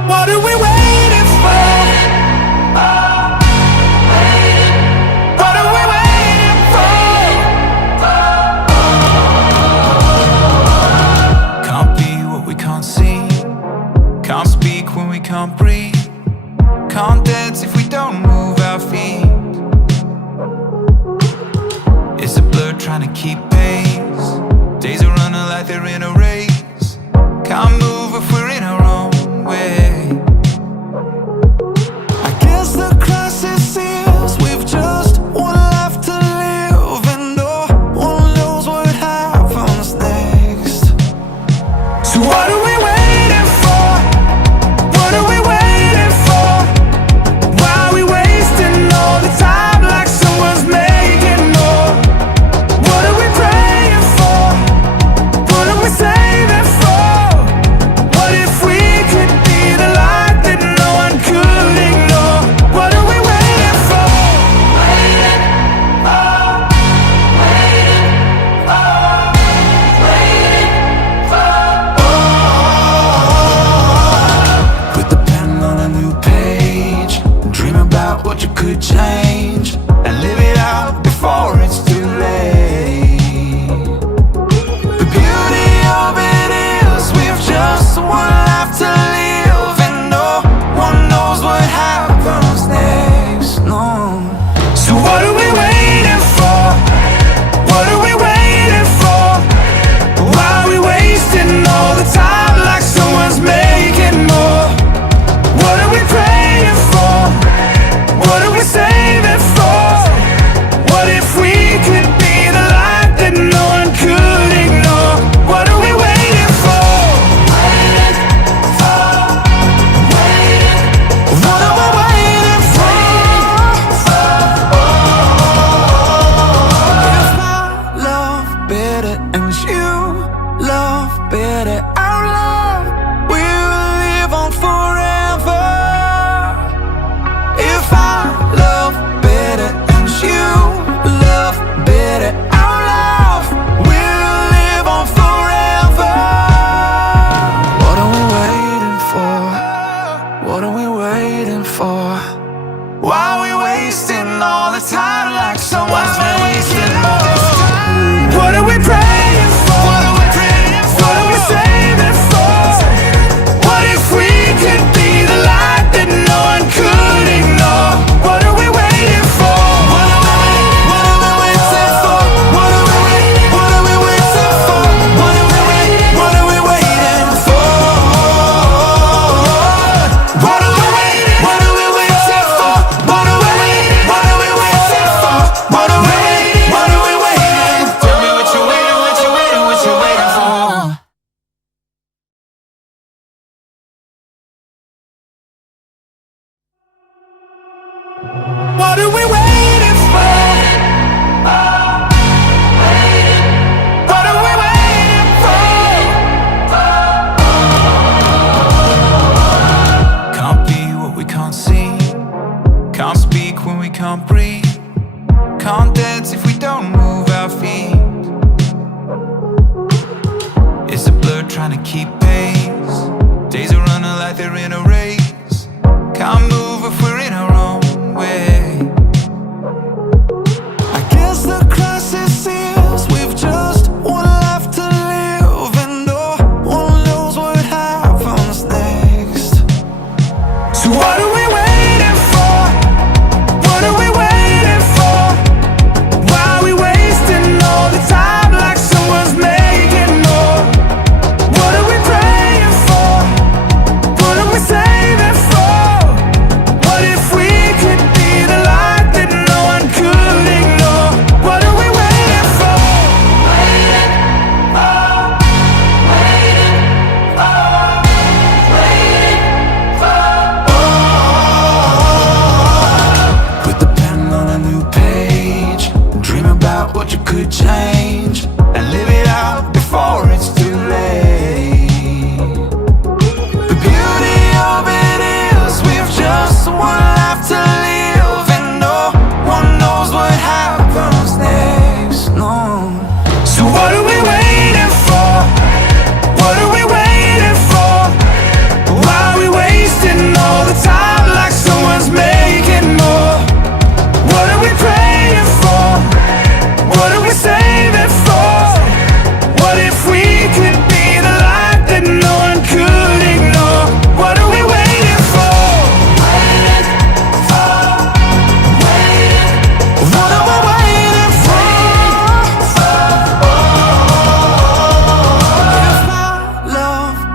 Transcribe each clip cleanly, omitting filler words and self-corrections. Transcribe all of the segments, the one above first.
What are we waiting for? What are we waiting for? Can't be what we can't see. Can't speak when we can't breathe. Can't dance if we don't move our feet. It's a blur trying to keep pace. Days are running like they're in a race. Can't move if we're in our own way. I guess the crisis is we've just one life to live, and no one knows what happens next. So what are we waiting for? What are we waiting for? Why are we wasting all the time like someone's making more? What are we praying for? What are we saving for? What if we could be the light that no one could ignore? What are we waiting for? Put the pen on a new page. Dream about what you could change and live it out before it's too late. The beauty of it is we've just one life to live, and no one knows what happens next. No. So what are we waiting for? What are we waiting for? Why are we wasting all the time like someone's making more? What are we praying for? What are we saving for? What if we could be the light that no one could ignore? What are we waiting for? What are we waiting for? If I love better and you love better, our love will live on forever. If I love better and you love better, our love will live on forever. What are we waiting for? What are we waiting for? Why are we wasting all the time like someone's wasting more? What are we praying for? What are we praying for? What are we saving for? What if we could be the light that no one could ignore? What are we waiting for? What are we waiting for? What are we waiting for? What are we waiting for? What are we waiting for? What are we waiting for? What are we waiting for? What are we waiting for? What are we waiting for? What are we waiting? Tell me what you're waiting, what you're waiting, what you're waiting for. What are we waiting for? What are we waiting for? Can't be what we can't see. Can't speak when we can't breathe. Can't dance if we don't move our feet. It's a blur trying to keep pace. Days are running like they're in a race. Can't move if we're in our own way. I guess the crisis is we've just one life to live, and no one knows what happens next. So what are we waiting for? What are we waiting for? Why are we wasting all the time like someone's making more? What are we praying for? What are we saving for? What if we could be the light that no one could ignore? What are we waiting for? Put the pen on a new page. Dream about what you could change and live it out before it's too late. The beauty of it is we've just one life to live, and no one knows what happens next. No. So what are we waiting for? What are we waiting for? Why are we wasting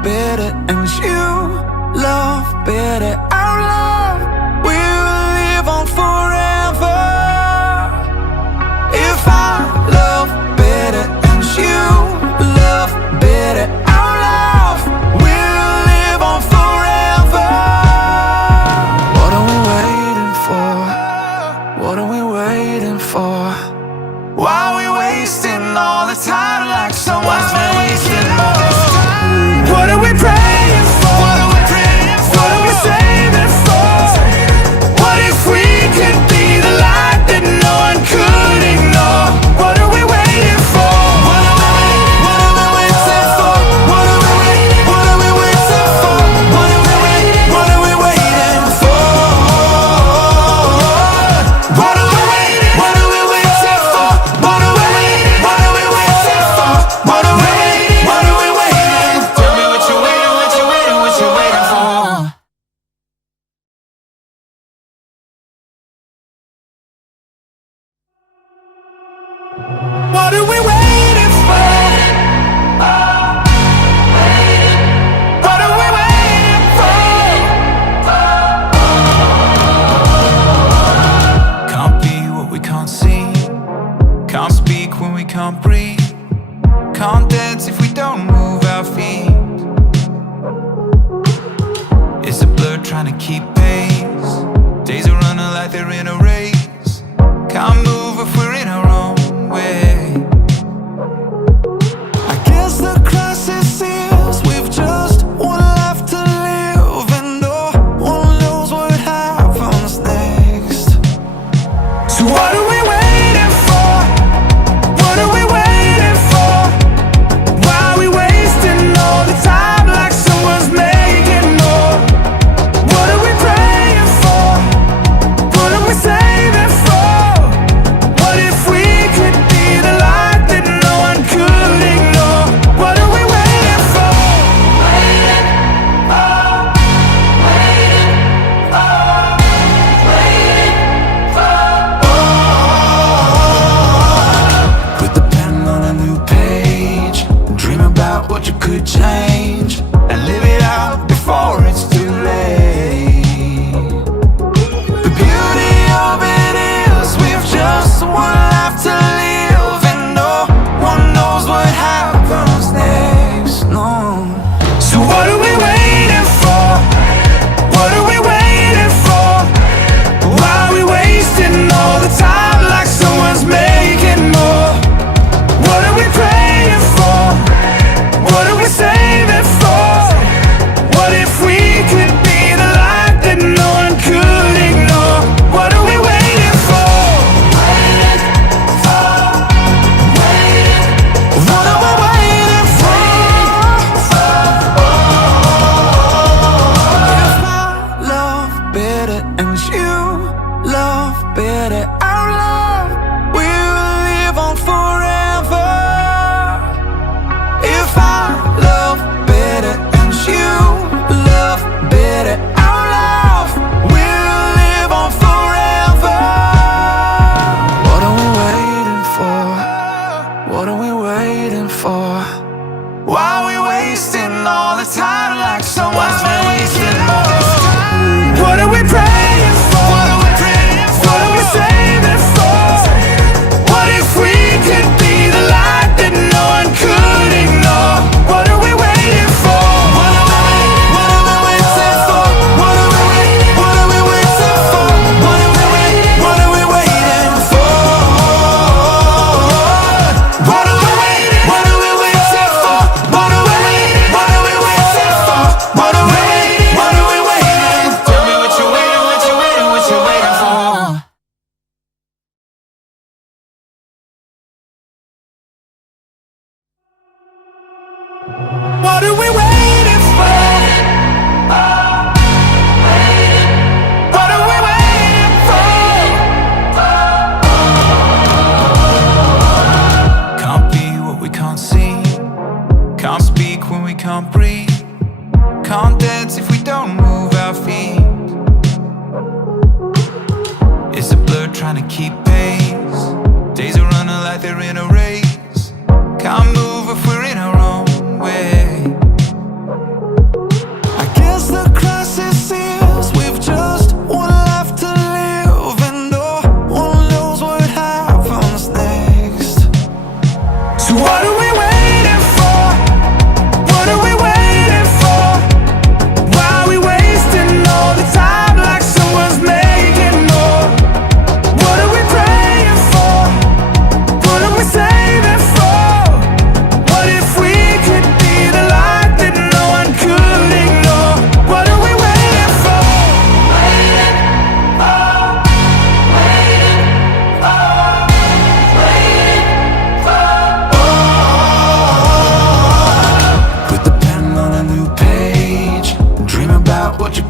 better and you love better. Our love will live on forever. If I love better and you love better, our love will live on forever. What are we waiting for? What are we waiting for? Why are we wasting all the time like someone's wasting all this time? What are we praying for? What are we praying for? What are we saving for? What if we could be the light that no one could ignore? What are we waiting for? What are we waiting for? What are we waiting for? What are we waiting for? What are we waiting for? What are we waiting for? What are we waiting for? What are we waiting for? What are we waiting for? What are we waiting? Tell me what you're waiting, what you're waiting, what you're waiting for. What are we waiting for? What are we waiting for? Can't be what we can't see. Can't speak when we can't breathe. Can't dance if we don't move our feet. It's a blur trying to keep pace. Days are running like they're in a race. Can't move if we're in our own way. I guess the crisis is we've just one life to live, and no one knows what happens next. So what are we waiting for? What are we waiting for? Why are we wasting all the time like someone's making more? What are we praying for? What are we saving for? What if we could be the light that no one could ignore? What are we waiting for? Put the pen on a new page. Dream about what you could change and live it out before it's too late. The beauty of it is we've just one life to live, and no one knows what happens next. No. So what are we waiting for? What are we waiting for? Why are we wasting all the time like someone's making more? What are we praying for? What are we saving for? What if we could be the light that no one could ignore? What are we waiting for? What are we waiting for? If I love better and you love better, our love will live on forever. If I love better and you love better, our love will live on forever. What are we waiting for? What are we waiting for? Why are we wasting all the time like someone's wasting all this time? What are we praying for? What are we praying for? What are we saving for? What if we could be the light that no one could ignore? What are we waiting for? What are we waiting for? What are we waiting for? What are we waiting for? What are we waiting? What are we waiting for? What are we waiting? What are we waiting for? What are we waiting? What are we waiting for? What are we waiting? What are we waiting? Tell me what you're waiting, what you're waiting, what you're waiting for. What are we waiting for? What are we waiting for? Can't be what we can't see. Can't speak when we can't breathe. Can't dance if we don't move our feet. It's a blur trying to keep pace. Days are running like they're in a race. Can't move if we're in our own way.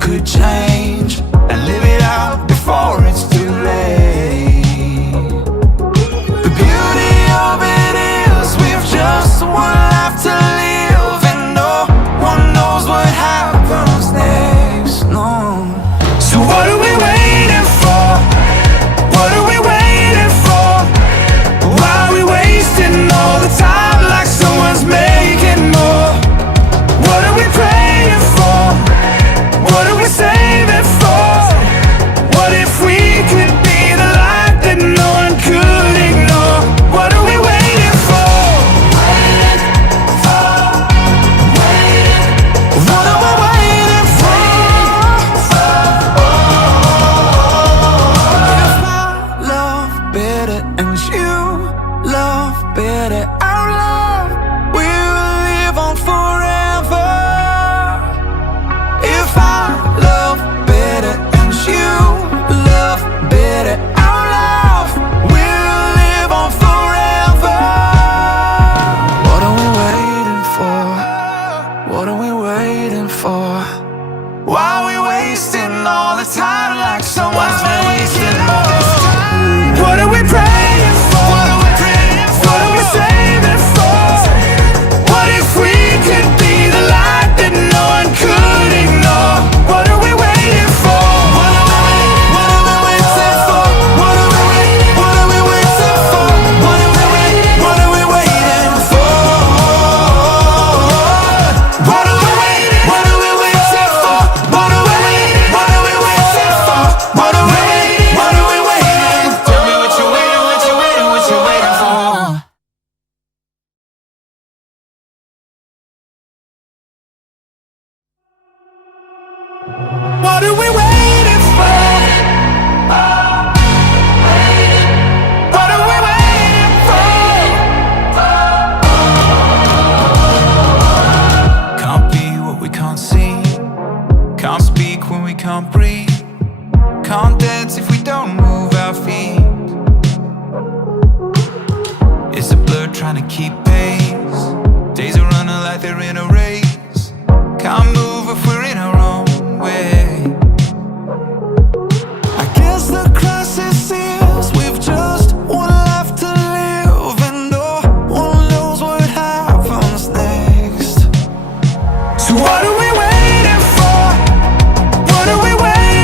could change and live it out before it's too late. The beauty of it is we've just one life to live, and no one knows what happens next, no. So what are we waiting for? What are we waiting for? Why are we wasting all the time like someone's making more? What are we praying for? What are we saving for? What if we could be the light that no one could ignore? What are we waiting for? Waiting for, waiting. What are we waiting for? If I love better and you love better, our love will live on forever. If I love better and you love better, our love will live on forever. What are we waiting for? What are we waiting for? Why are we wasting all the time like someone's wasting more? What are we praying for? What are we praying for? What are we saving for? What if we could be the light that no one could ignore? What are we waiting for? What are we waiting for? What are we waiting for? What are we waiting for? What are we waiting for? What are we waiting for? What are we waiting for? What are we waiting for? What are we waiting for? What are we waiting? Tell me what you're waiting, what you're waiting, what you're waiting for. What are we waiting for? What are we waiting for? Can't be what we can't see. Can't speak when we can't breathe. Can't dance if we don't move our feet. It's a blur trying to keep pace. Days are running like they're in a race. Can't move if we're in our own way. I guess the crisis is we've just one life to live, and no one knows what happens next. So what are we waiting for? What are we waiting for?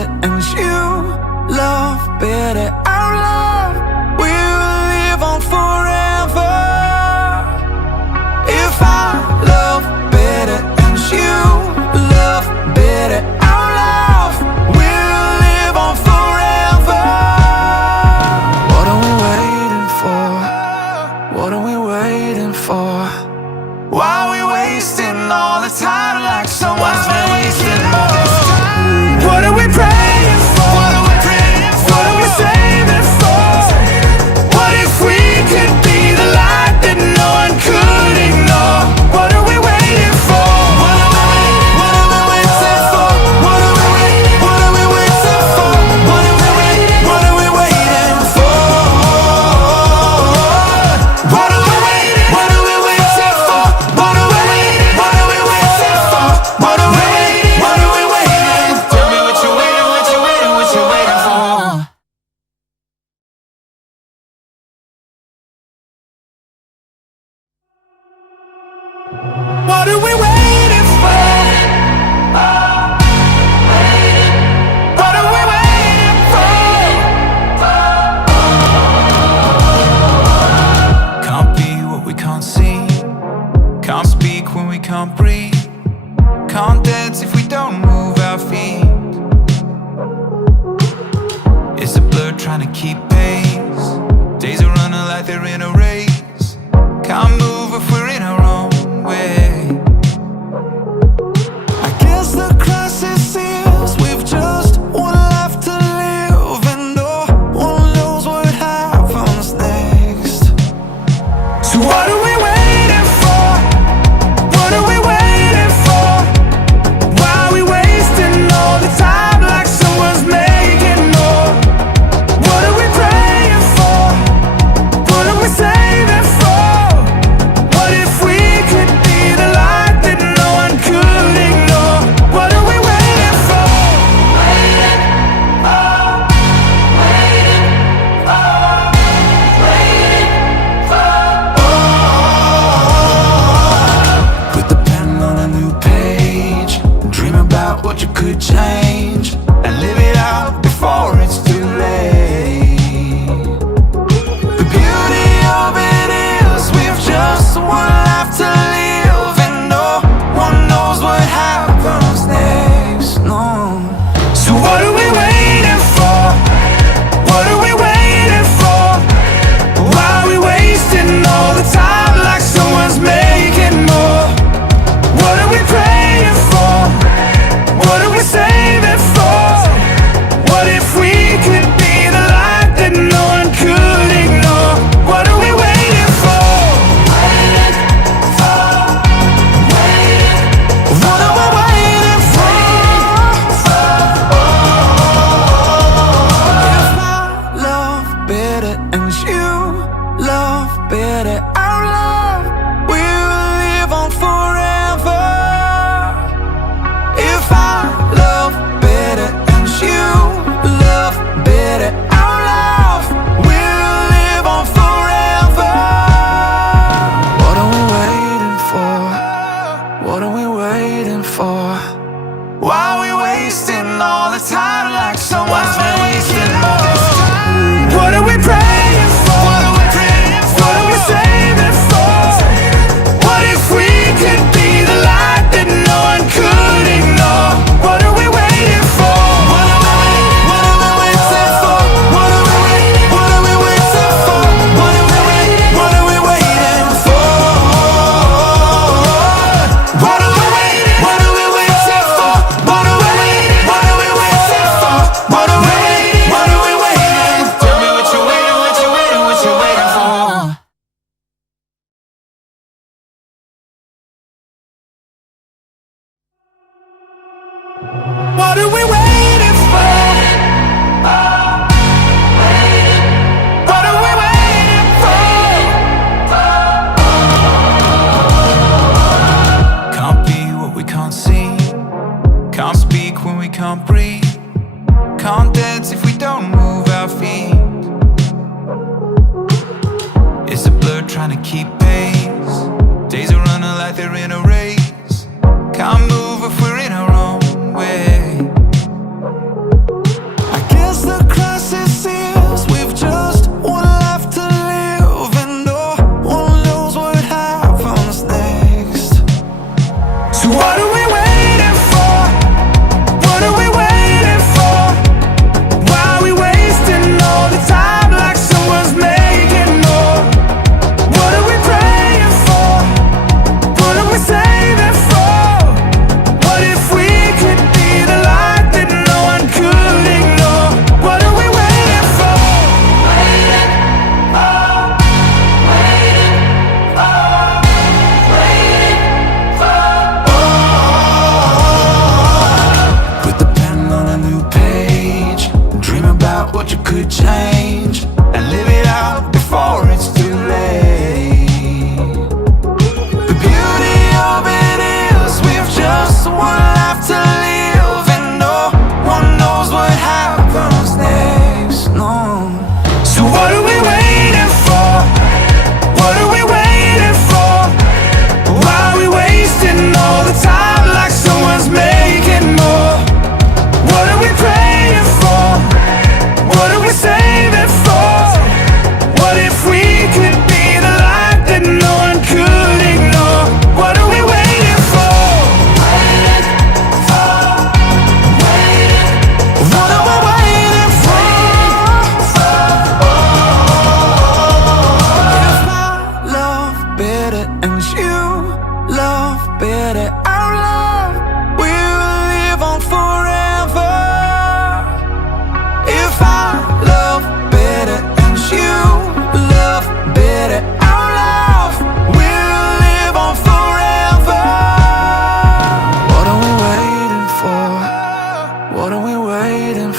bitter and you love bitter. Our love will live on forever. If I love bitter and you love bitter, our love will live on forever. What are we waiting for? What are we waiting for? Why are we wasting all the time like someone's wasting all this time? What are we praying for? What are we praying for? What are we saving for? What if we could be the light that no one could ignore? What are we waiting for? What are we waiting? What are we waiting for? What are we waiting? What are we waiting for? What are we waiting? What are we waiting for? What are we waiting? What are we waiting for? What are we waiting? What are we waiting for? What are we waiting? What are we waiting? Tell me what you're waiting, what you're waiting, what you're waiting for. What are we waiting for? What are we waiting for? Can't be what we can't see. Can't speak when we can't breathe. Can't dance if we don't move our feet. It's a blur trying to keep pace. Days are running like they're in a race. Can't move if we're in our own way. I guess the crisis is we've just one life to live, and no one knows what happens next. So what are we waiting for? What are we waiting for? Why are we wasting all the time like someone's making more? What are we praying for? What are we saving for? What if we could be the light that no one could ignore? What are we waiting for? Waiting for, waiting for, waiting for. Put the pen on a new page. Dream about what you could change and live it out before it's too late. The beauty of it is we've just one life to live, and no one knows what happens next. No. So what are we waiting for? What are we waiting for? Why are we wasting all the time like someone's making more? What are we praying for? What are we saving for? What if we could be the light that no one could ignore? What are we waiting for? Waiting for, waiting. What are we waiting for? If I love bitter and you love bitter, our love will live on forever. If I love bitter and you love bitter, our love will live on forever. What are we waiting for? What are we waiting for? Why are we wasting all the time like someone's wasting all this time? What are we praying for? What are we praying for? What are we saving for? What if we could be the light that no one could ignore? What are we waiting for? What are we waiting? What are we waiting for? What are we waiting? What are we waiting for? What are we waiting? What are we waiting for? What are we waiting? What are we waiting for? What are we waiting? What are we waiting for? What are we waiting? What are we waiting? Tell me what you're waiting, what you're waiting, what you're waiting for. What are we waiting for? What are we waiting for? Can't be what we can't see. Can't speak when we can't breathe. Can't dance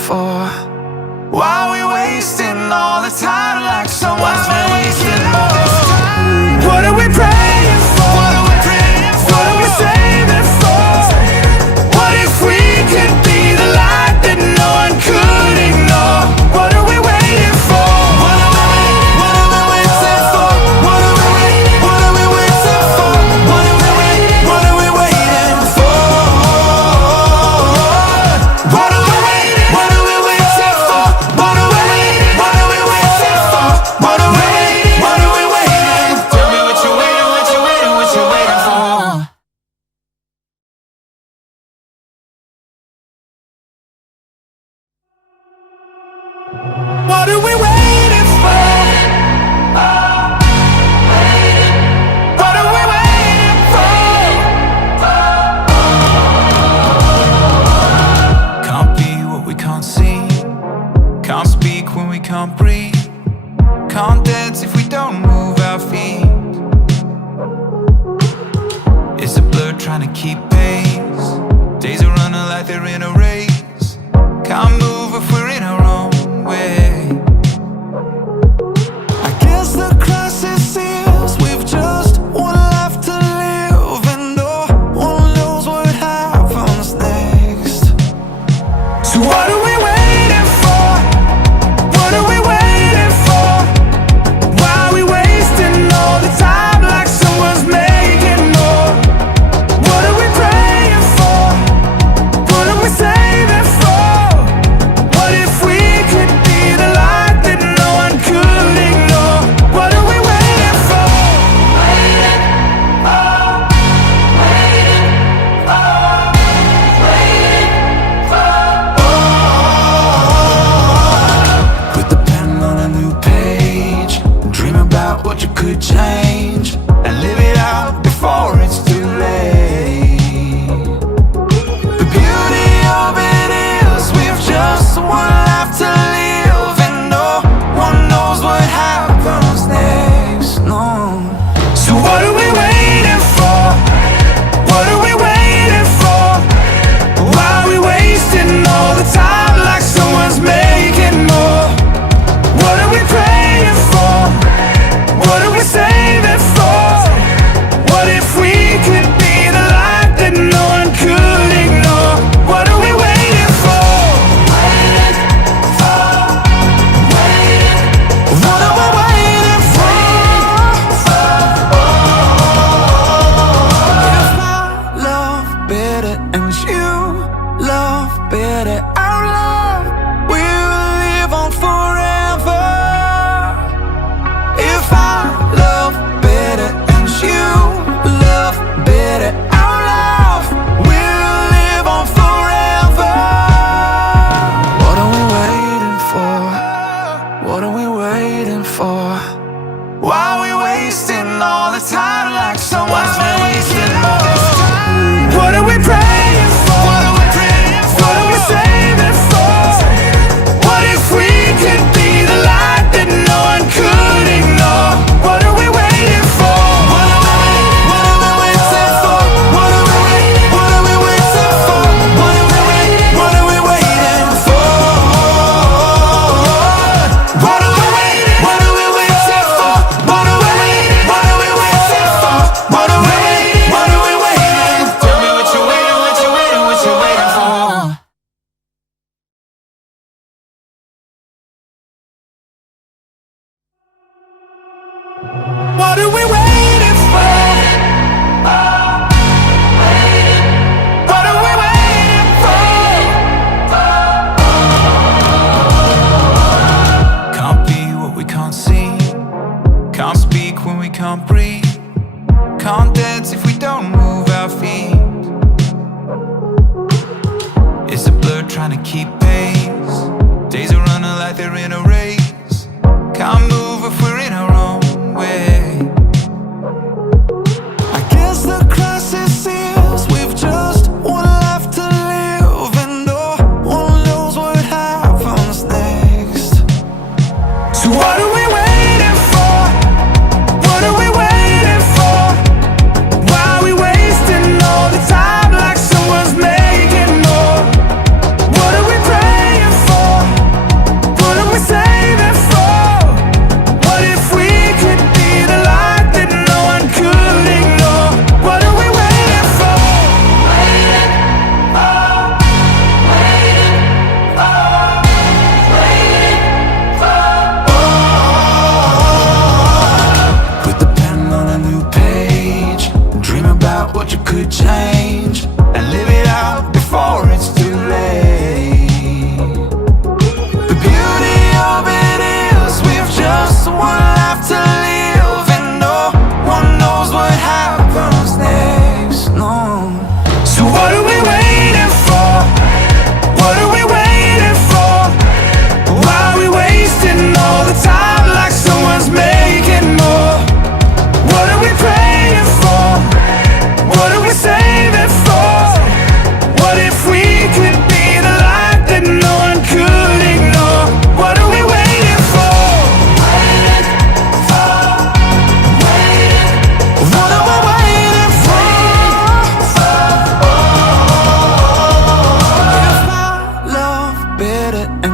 for? Why are we wasting all the time like someone's wasting more? What are we praying for? What are we praying for? What are we saving for? What if we could be the light that no one could ignore? What are we waiting for? What are we waiting for? What are we waiting for? What are we waiting for? What are we waiting for? What are we waiting for? What are we waiting for? What are we waiting for? What are we waiting for? What are we waiting for? What are we waiting? What are we waiting? Tell me what you're waiting, what you're waiting, what you're waiting for. What are we waiting for? What are we waiting for? Can't be what we can't see. Can't speak when we can't breathe. Can't dance if we don't move our feet. It's a blur trying to keep pace. Days are running like they're in a race. Can't move if we're in our own way. I guess the crisis is we've just one life to live, and no one knows what happens next. So what are we waiting for? What are we waiting for? Why are we wasting all the time like someone's making more? What are we praying for? What are we saving for? What if we could be the light that no one could ignore? What are we waiting for? Waiting for, waiting for, waiting for. Put the pen on a new page. Dream about what you could change, and live it out before it's too late. The beauty of it is we've just one life to live, and no one knows what happens next. No. So what are we waiting for? What are we waiting for? Why are we wasting all the time like someone's making more? What are we praying for? What are we saving for? What if we could be the light that no one could ignore? What are we waiting for? Waiting for, waiting. What are we waiting for? If I love better and you love better, our love will live on forever. If I love better and you love better, our love will live on forever. What are we waiting for? What are we waiting for? Why are we wasting all the time like someone's wasting more? What are we praying for? What are we praying for? What are we saving for? What if we could be the light that no one could ignore? What are we waiting for? What are we waiting? What are we waiting for? What are we waiting? What are we waiting for? What are we waiting? What are we waiting for? What are we waiting? What are we waiting for? What are we waiting? What are we waiting for? What are we waiting? What are we waiting? Tell me what you're waiting, what you're waiting, what you're waiting for. What are we waiting for? What are we waiting for? Can't be what we can't see. Can't speak when we can't breathe. Can't dance if we don't move our feet. It's a blur trying to keep pace. Days are running like they're in a race. Can't move if we're in our own way. I guess the crisis is we've just one life to live, and no one knows what happens next. So what are we waiting for? What are we waiting for? Why are we wasting all the time like someone's making more? What are we praying for?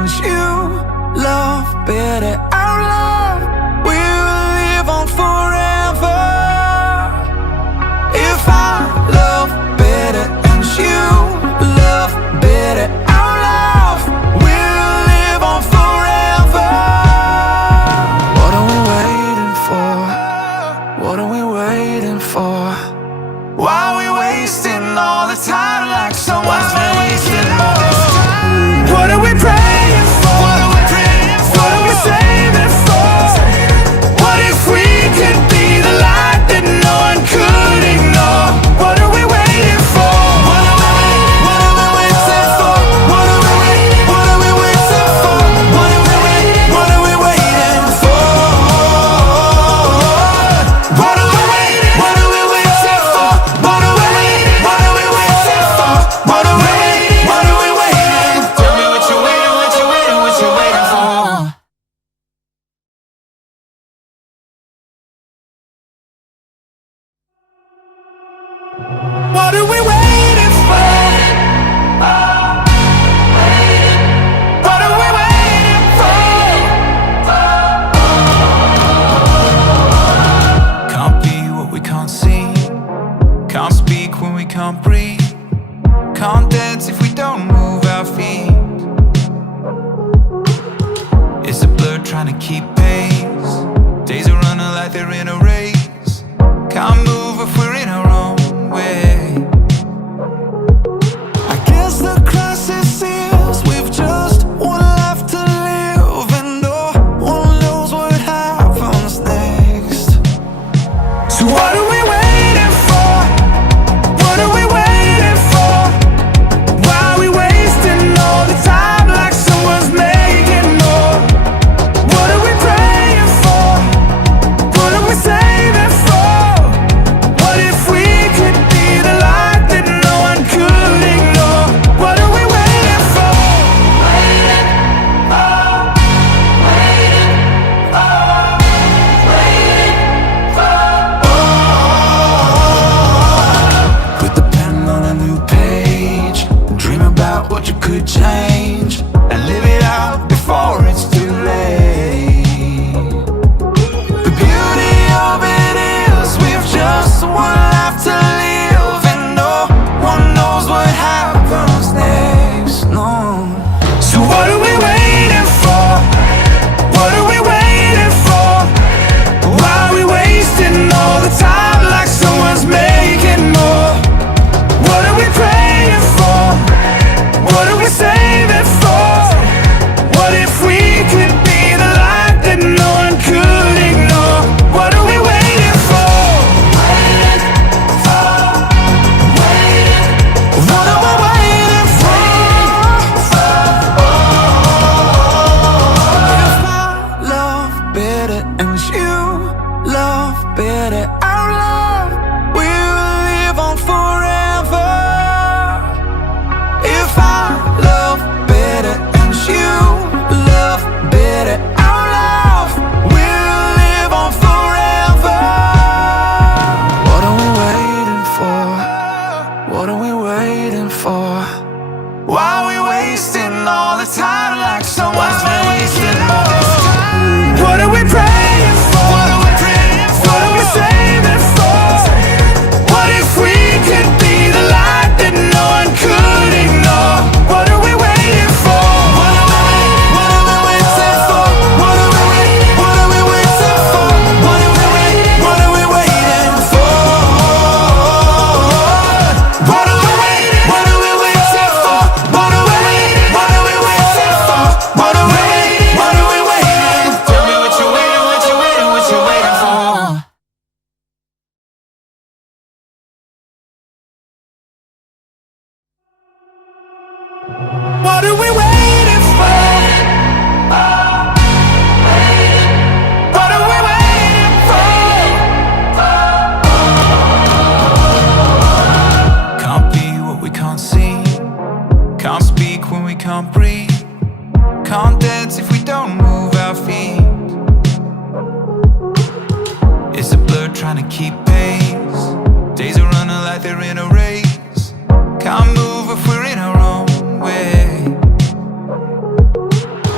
and you love better. Our love will live on forever. If I love better and you love better, our love will live on forever. What are we waiting for? What are we waiting for? Why are we wasting all the time like someone's wasting more? What are we praying for? What are we praying for? What are we saving for? What if we could be the light that no one could ignore? What are we waiting for? What are we waiting for? What are we waiting for? What are we waiting for? What are we waiting for? What are we waiting for? What are we waiting for? What are we waiting for? What are we waiting for? What are we waiting? Tell me what you're waiting, what you're waiting, what you're waiting for. What are we waiting for? What are we waiting for? Can't be what we can't see. Can't speak when we can't breathe. Can't dance if we don't move our feet. It's a blur trying to keep pace. Days are running like they're in a race. Can't move if we're in our own way. I guess the crisis is we've just one life to live, and no one knows what happens next. So what are we waiting for? What are we waiting for? Why are we wasting all the time like someone's making more? What are we praying for? What are we saving for? What if we could be the light that no one could ignore? What are we waiting for? Waiting for, waiting for, waiting for. Put the pen on a new page. Dream about what you could change and live it out before it's too late. The beauty of it is we've just one life to live, and no one knows what happens next. No. So what are we waiting for? What are we waiting for? Why are we wasting all the time like someone's making more? What are we praying for? What are we saving for? What if we could be the light that no one could ignore? What are we waiting for? Waiting for, waiting. What are we waiting for? If I love better and you love better, our love will live on forever. If I love better and you love better, our love will live on forever. What are we waiting for? What are we waiting for? Why are we wasting all the time like someone's wasting more? What are we praying for? What are we praying for? What are we saving for? What if we could be the light that no one could ignore? What are we waiting for? What are we waiting for? What are we waiting for? What are we waiting for? What are we waiting for? What are we waiting for? What are we waiting? What are we waiting for? What are we waiting? What are we waiting for? What are we waiting? What are we waiting? Tell me what you're waiting, what you're waiting, what you're waiting for. What are we waiting for? What are we waiting for? Can't be what we can't see. Can't speak when we can't breathe. Can't dance if we don't move our feet. It's a blur trying to keep pace. Days are running like they're in a race. Can't move if we're in our own way.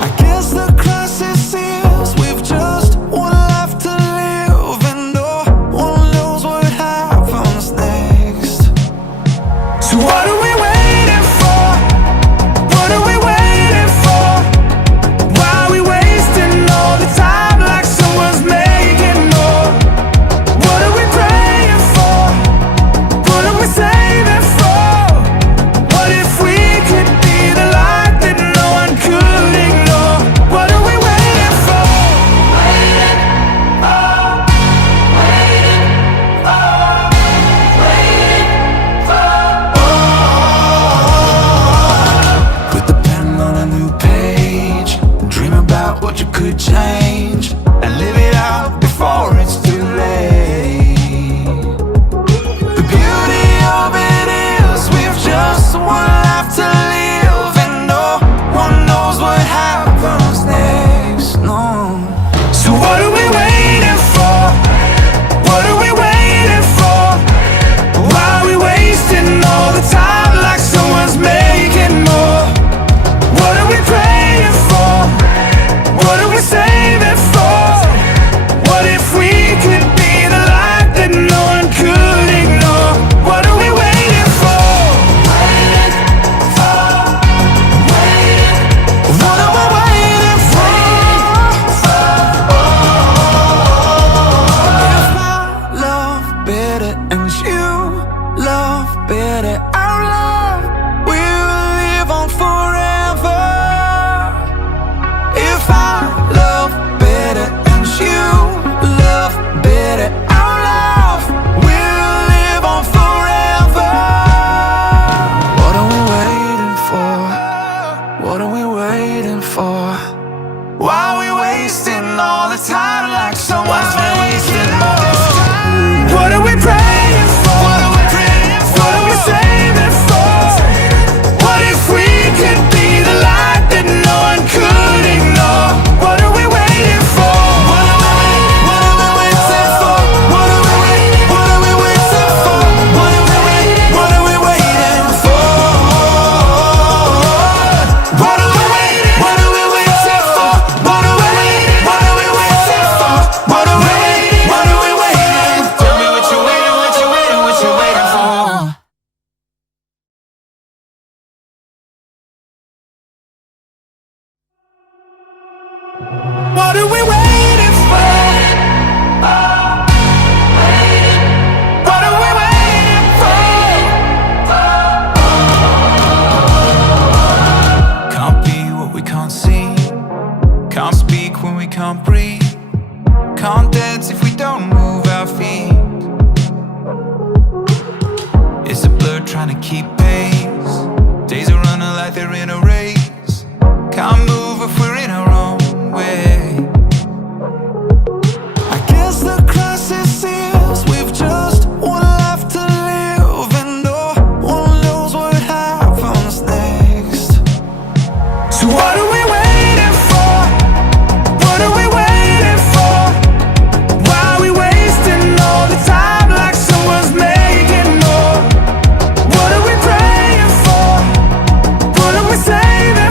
about what you could change and live it out before it's too late. The beauty of it is we've just one life to live, and no one knows what happens next, no. So what are we waiting for? What are we waiting for? Why are we wasting all the time like someone's making more? What are we praying for? What are we saving for? What if we could be the light that no one could ignore? What are we waiting for? Waiting for, waiting. What are we waiting for? If I love better and you love better, our love will live on forever. If I love better and you love better, our love will live on forever. What are we waiting for? What are we waiting for? Why are we wasting all the time like someone's wasting more? What are we praying for? What are we praying for? What are we saving for? What if we could be the light that no one could ignore? What are we waiting for? What are we waiting for? What are we waiting for? What are we waiting for? What are we waiting for? What are we waiting for? What are we waiting for? What are we waiting for? What are we waiting for? What are we waiting? Tell me what you're waiting, what you're waiting, what you're waiting for. What are we waiting for? What are we waiting for? Can't be what we can't see. Can't speak when we can't breathe. Can't dance if we don't move our feet. It's a blur trying to keep pace. Days are running like they're in a race. Can't move if we're in our own way. I guess the crisis is we've just one life to live, and no one knows what happens next. So what are we waiting for? What are we waiting for? Why are we wasting all the time like someone's making more? What are we praying for? What are we saving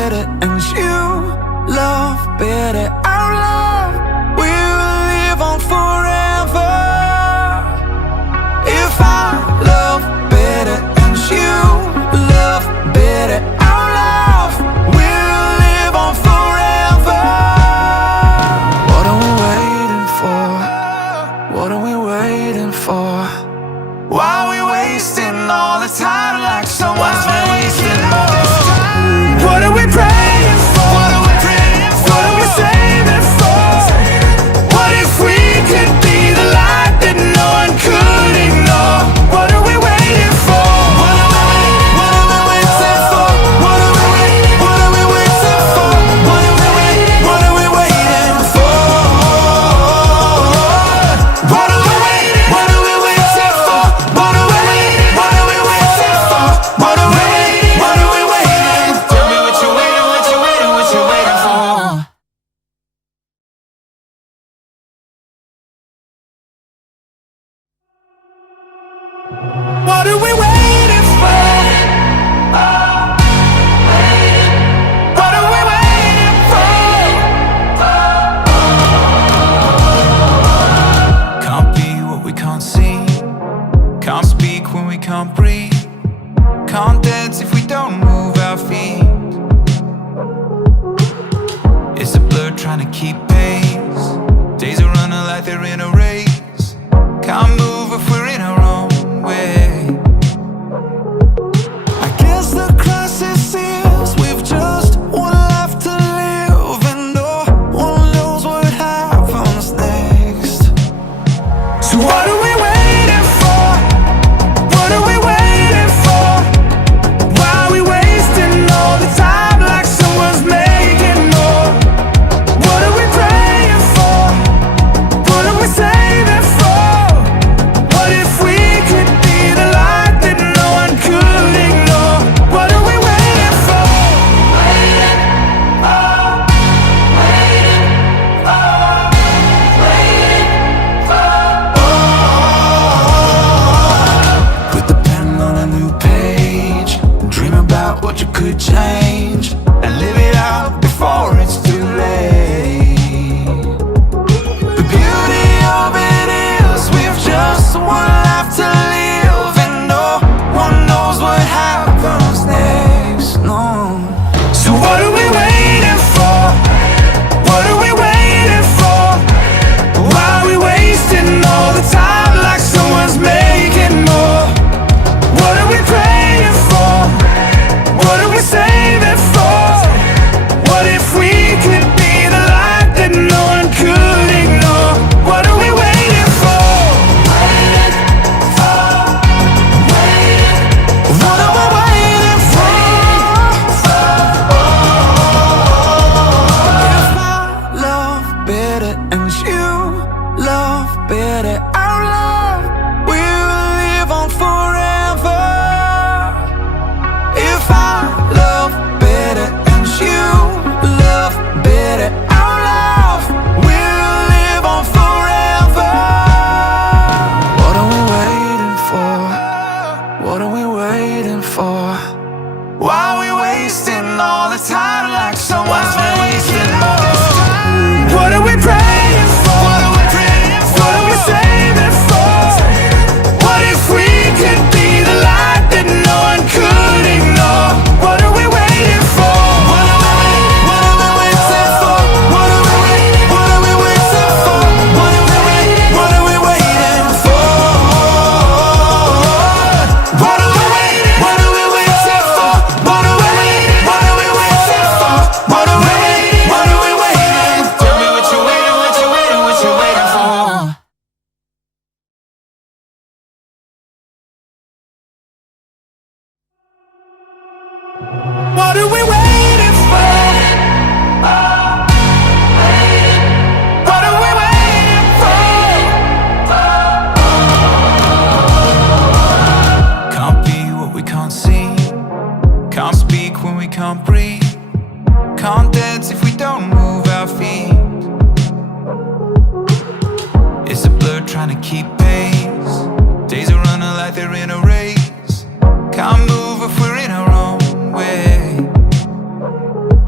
better and you love better. Our love will live on forever. If I love better and you love better, our love will live on forever. What are we waiting for? What are we waiting for? Why are we wasting all the time like someone's wasting more? What are we praying for? What are we praying for? What are we saving for? What if we could be the light that no one could ignore? What are we waiting for? What are we waiting for? What are we waiting for? What are we waiting for? What are we waiting for? What are we waiting for? What are we waiting for? What are we waiting for? What are we waiting for? What are we waiting? Tell me what you're waiting, what you're waiting, what you're waiting for. What are we waiting for? What are we waiting for? Can't be what we can't see. Can't speak when we can't breathe. Can't dance if we don't move our feet. It's a blur trying to keep pace. Days are running like they're in a race. Can't move if we're in our own way. I guess the crisis is we've just one life to live, and no one knows what happens next. So what are we waiting for? What are we waiting for? Why are we wasting all the time like someone's making more? What are we praying for? What are we saving for? What if we could be the light that no one could ignore? What are we waiting for? Waiting for, waiting for, put the pen on a new page. Dream about what you could change and live it out before it's too late. The beauty of it is we've just one life to live, and no one knows what happens next. No. So what are we waiting for? What are we waiting for? Why are we wasting all the time like someone's making more? What are we praying for? What are we saving for? What if we could be the light that no one could ignore? What are we waiting for? Waiting for, waiting. What are we waiting for? If I love better and you love better, our love will live on forever. If I love better and you love better, our love will live on forever. What are we waiting for? What are we waiting for? Why are we wasting all the time like someone's wasting more? What are we praying for? What are we praying for? What are we saving for? What if we could be the light that no one could ignore? What are we waiting for? What are we waiting? What are we waiting for? What are we waiting? What are we waiting for? What are we waiting? What are we waiting for? What are we waiting? What are we waiting for? What are we waiting? What are we waiting for? What are we waiting? What are we waiting? Tell me what you're waiting, what you're waiting, what you're waiting for. What are we waiting for? What are we waiting for? Can't be what we can't see. Can't speak when we can't breathe. Can't dance if we don't move our feet. It's a blur trying to keep pace. Days are running like they're in a race. Can't move if we're in our own way.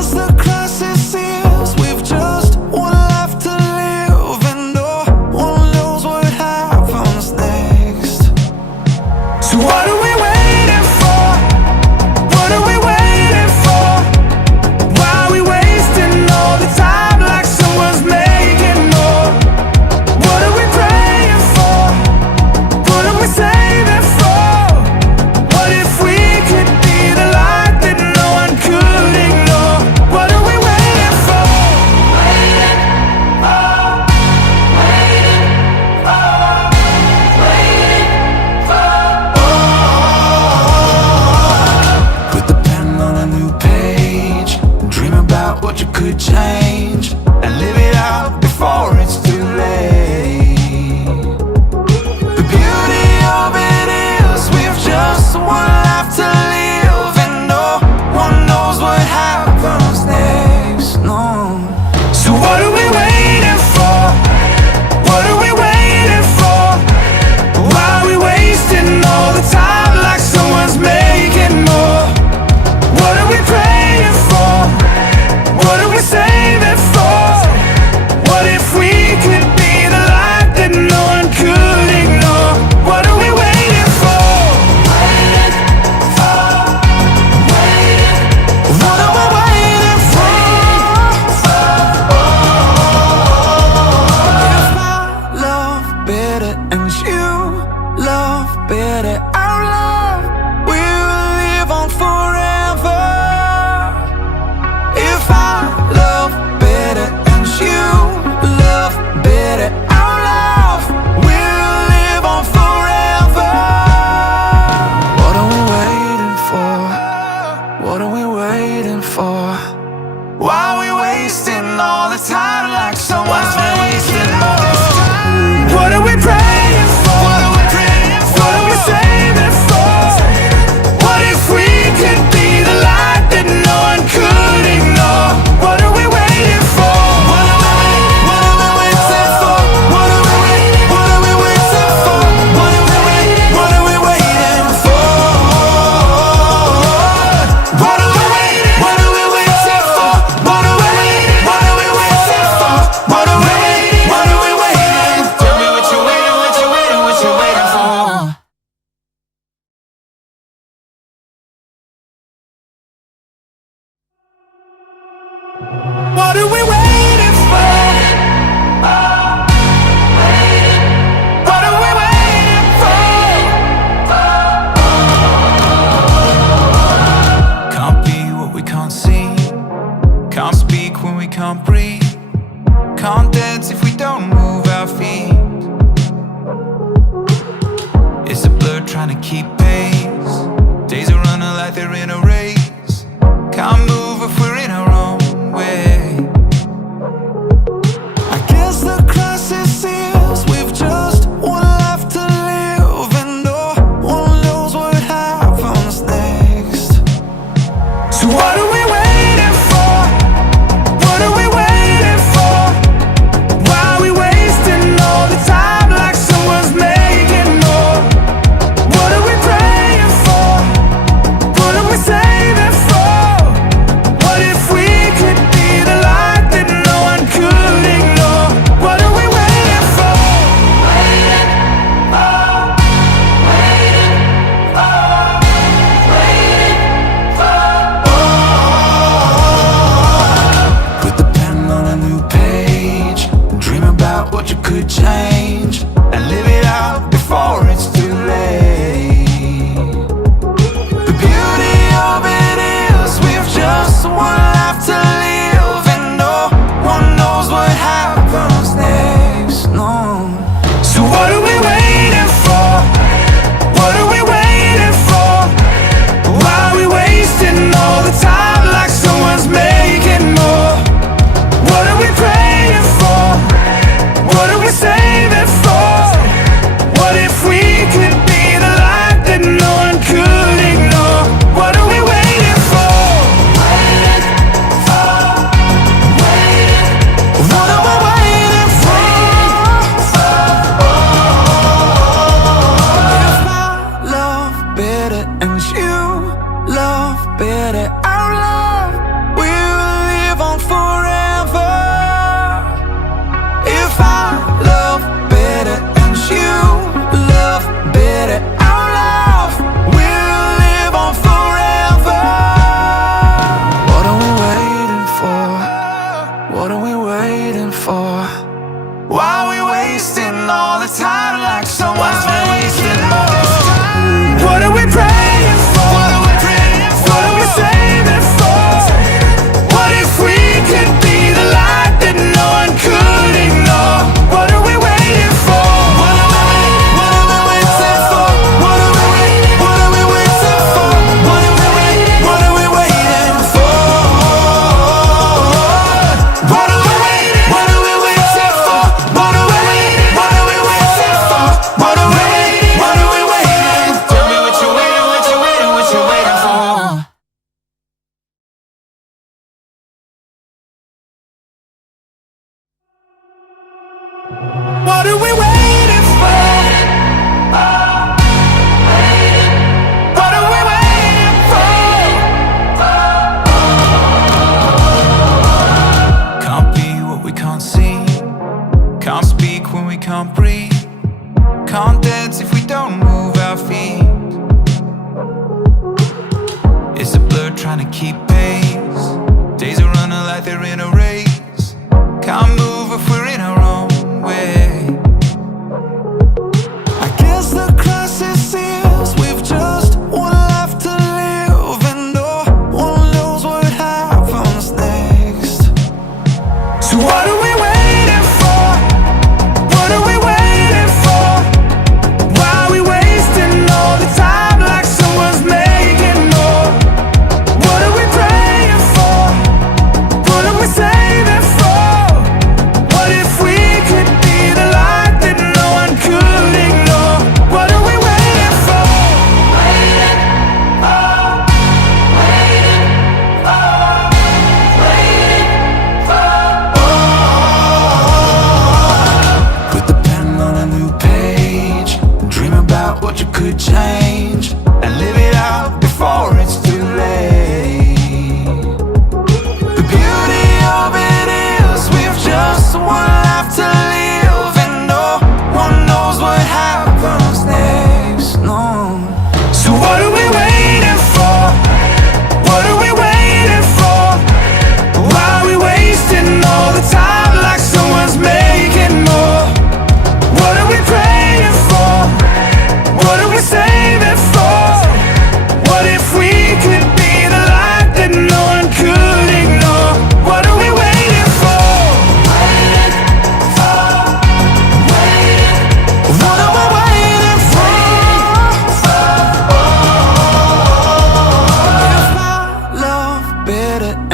guess the crisis is we've just one life to live, and no one knows what happens next. So what are we waiting for? What are we waiting for? Why are we wasting all the time like someone's making more? What are we praying for? What are we saving for? What if we could be the light that no one could ignore? What are we waiting for? Waiting for, waiting for, waiting for. Put the pen on a new page, dream about what you could change, and live it out before it's too late. The beauty of it is we've just one life to live, and no one knows what happens next. No. So what are we waiting for? What are we waiting for? Why are we wasting all the time like someone's making more? What are we praying for? What are we saving for? What if we could be the light that no one could ignore? What are we waiting for? Waiting for, waiting. What are we waiting for? If I love better and you love better, our love will live on forever. If I love better and you love better, our love will live on forever. What are we waiting for? What are we waiting for? Why are we wasting all the time like someone's wasting more? What are we praying for? What are we praying for? What are we saving for? What if we could be the light that no one could ignore? What are we waiting for? What are we waiting for? What are we waiting for? What are we waiting for? What are we waiting for? What are we waiting for? What are we waiting for? What are we waiting for? What are we waiting for? What are we waiting? Tell me what you're waiting, what you're waiting, what you're waiting for. What are we waiting for? What are we waiting for? Can't be what we can't see. Can't speak when we can't breathe. Can't dance if we don't move our feet. It's a blur trying to keep pace. Days are running like they're in a race. Can't move if we're in our own way. I guess the crisis is we've just one life to live, and no one knows what happens next. So what are we waiting for? What are we waiting for?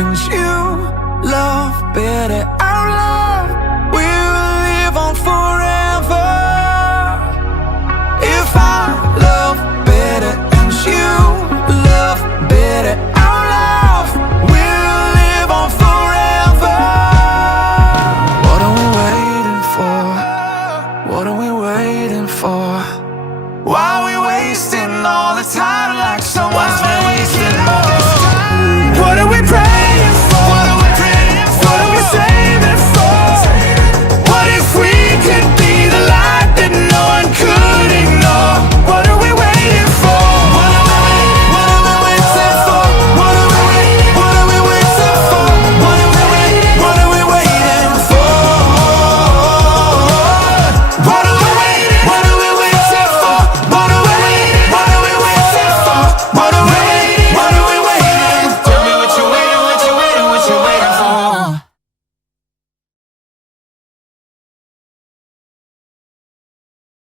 things you love better